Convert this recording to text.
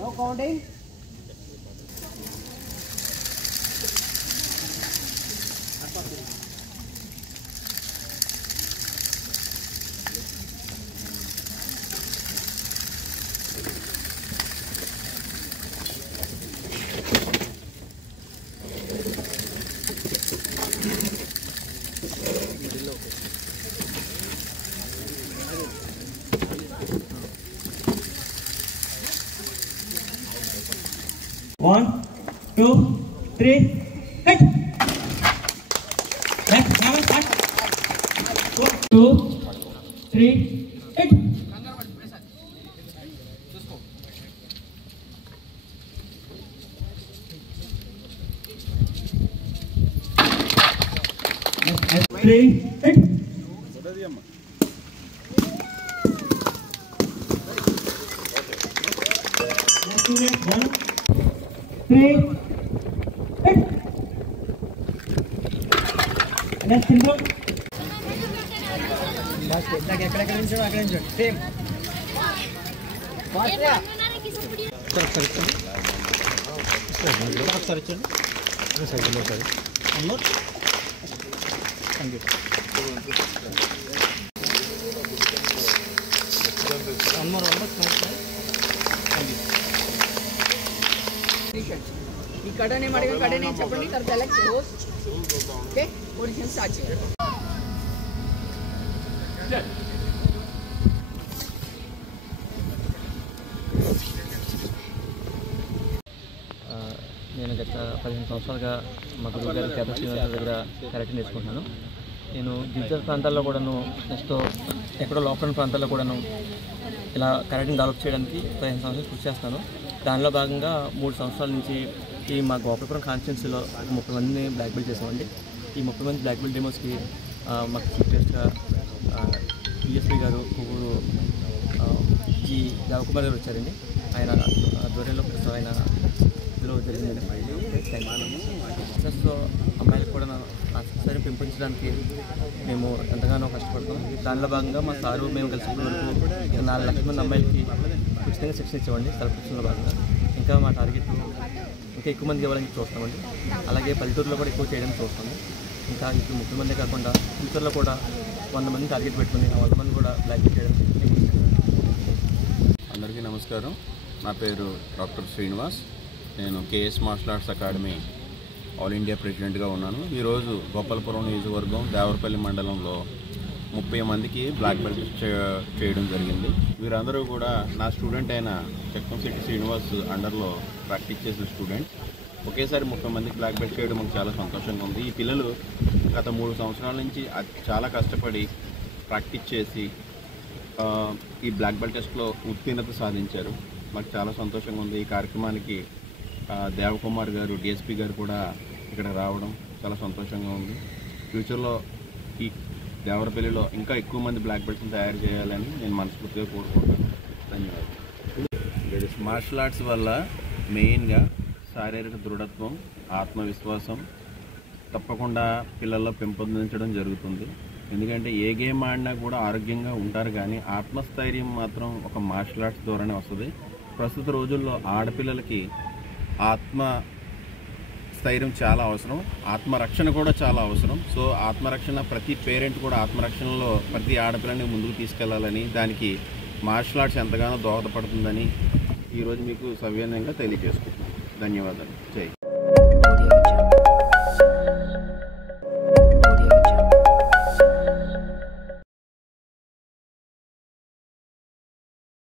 No counting. One, two, three, hit. Next, 1, 2, 3, hit. Next, 3, hit. Next, 1, 3, hit. Next, single. Same. ఈ కడనే మడిగా కడనే చెప్పండి తర్వాత select close okay position start చేయండి నేను గత 15 సంవత్సరాలుగా మా గురువు గారి కెపాసిటీ దగ్గర కరాటే నేర్చుకుంటున్నాను. నేను గిరిజన ప్రాంతాల్లో కూడాను నెక్స్ట్ ఎక్కడో లోకల్ ప్రాంతాల్లో కూడాను ఇలా కరాటేని డెవలప్ చేయడానికి 15 సంవత్సరాలు కృషి చేస్తాను. దానిలో భాగంగా 3 సంవత్సరాల నుంచి ఈ మా గోపాలపురం కాన్స్టిట్యున్సీలో 30 మందిని బ్లాక్ బెల్ట్ చేసామండి. ఈ 30 మంది బ్లాక్ బెల్ట్ డెమోస్కి మాకు చీఫ్ గెస్ట్గా పిఎస్పీ గారు కొవ్వూరు జి రవికుమార్ గారు వచ్చారండి. ఆయన ఆధ్వర్యంలో ఆయన ఇందులో జరిగిందండి. ప్లస్ అమ్మాయిలకు కూడా సరే పెంపొందించడానికి మేము ఎంతగానో కష్టపడతాం. దానిలో భాగంగా మా సారు మేము కలిసిపోయే వరకు 4 లక్షల మంది అమ్మాయిలకి ఉచితంగా శిక్షణ ఇచ్చామండి. సెలబ్రేషన్లో భాగంగా ఇంకా మా టార్గెట్ ఇంకా ఎక్కువ మంది ఇవ్వడానికి చూస్తామండి. అలాగే పల్లెటూరులో కూడా ఎక్కువ చేయడానికి చూస్తాము. ఇంకా ఇప్పుడు 30 మంది కాకుండా ఫ్యూచర్లో కూడా 100 మంది టార్గెట్ పెట్టుకుని 100 మంది కూడా బ్లాక్ చేయడానికి. అందరికీ నమస్కారం. నా పేరు డాక్టర్ శ్రీనివాస్. నేను KS martial arts academy all India ప్రెసిడెంట్గా ఉన్నాను. ఈరోజు గోపాలపురం నియోజకవర్గం దేవరపల్లి మండలంలో 30 మందికి బ్లాక్ బెల్ట్ చేయడం జరిగింది. వీరందరూ కూడా నా స్టూడెంట్ అయిన చక్కంశెట్టి శ్రీనివాస్ అండర్లో ప్రాక్టీస్ చేసిన స్టూడెంట్. ఒకేసారి 30 మందికి బ్లాక్ బెల్ట్ చేయడం మాకు చాలా సంతోషంగా ఉంది. ఈ పిల్లలు గత 3 సంవత్సరాల నుంచి చాలా కష్టపడి ప్రాక్టీస్ చేసి ఈ బ్లాక్ బెల్ట్ టెస్ట్లో ఉత్తీర్ణత సాధించారు. మాకు చాలా సంతోషంగా ఉంది. ఈ కార్యక్రమానికి దేవకుమార్ గారు డిఎస్పీ గారు కూడా ఇక్కడ రావడం చాలా సంతోషంగా ఉంది. ఫ్యూచర్లో ఈ దేవరపల్లిలో ఇంకా ఎక్కువ మంది బ్లాక్ బెల్ట్ని తయారు చేయాలని నేను మనస్ఫూర్తిగా కోరుకుంటాను. ధన్యవాదాలు. మార్షల్ ఆర్ట్స్ వల్ల మెయిన్గా శారీరక దృఢత్వం, ఆత్మవిశ్వాసం తప్పకుండా పిల్లల్లో పెంపొందించడం జరుగుతుంది. ఎందుకంటే ఏ గేమ్ ఆడినా కూడా ఆరోగ్యంగా ఉంటారు, కానీ ఆత్మస్థైర్యం మాత్రం ఒక మార్షల్ ఆర్ట్స్ ద్వారానే వస్తుంది. ప్రస్తుత రోజుల్లో ఆడపిల్లలకి ఆత్మస్థైర్యం చాలా అవసరం, ఆత్మరక్షణ కూడా చాలా అవసరం. సో ఆత్మరక్షణ ప్రతి పేరెంట్ కూడా ఆత్మరక్షణలో ప్రతి ఆడపిల్లని ముందుకు తీసుకెళ్లాలని, దానికి మార్షల్ ఆర్ట్స్ ఎంతగానో దోహదపడుతుందని ఈరోజు మీకు సవ్యంగా తెలియజేసుకుంటున్నాను. ధన్యవాదాలు. జై.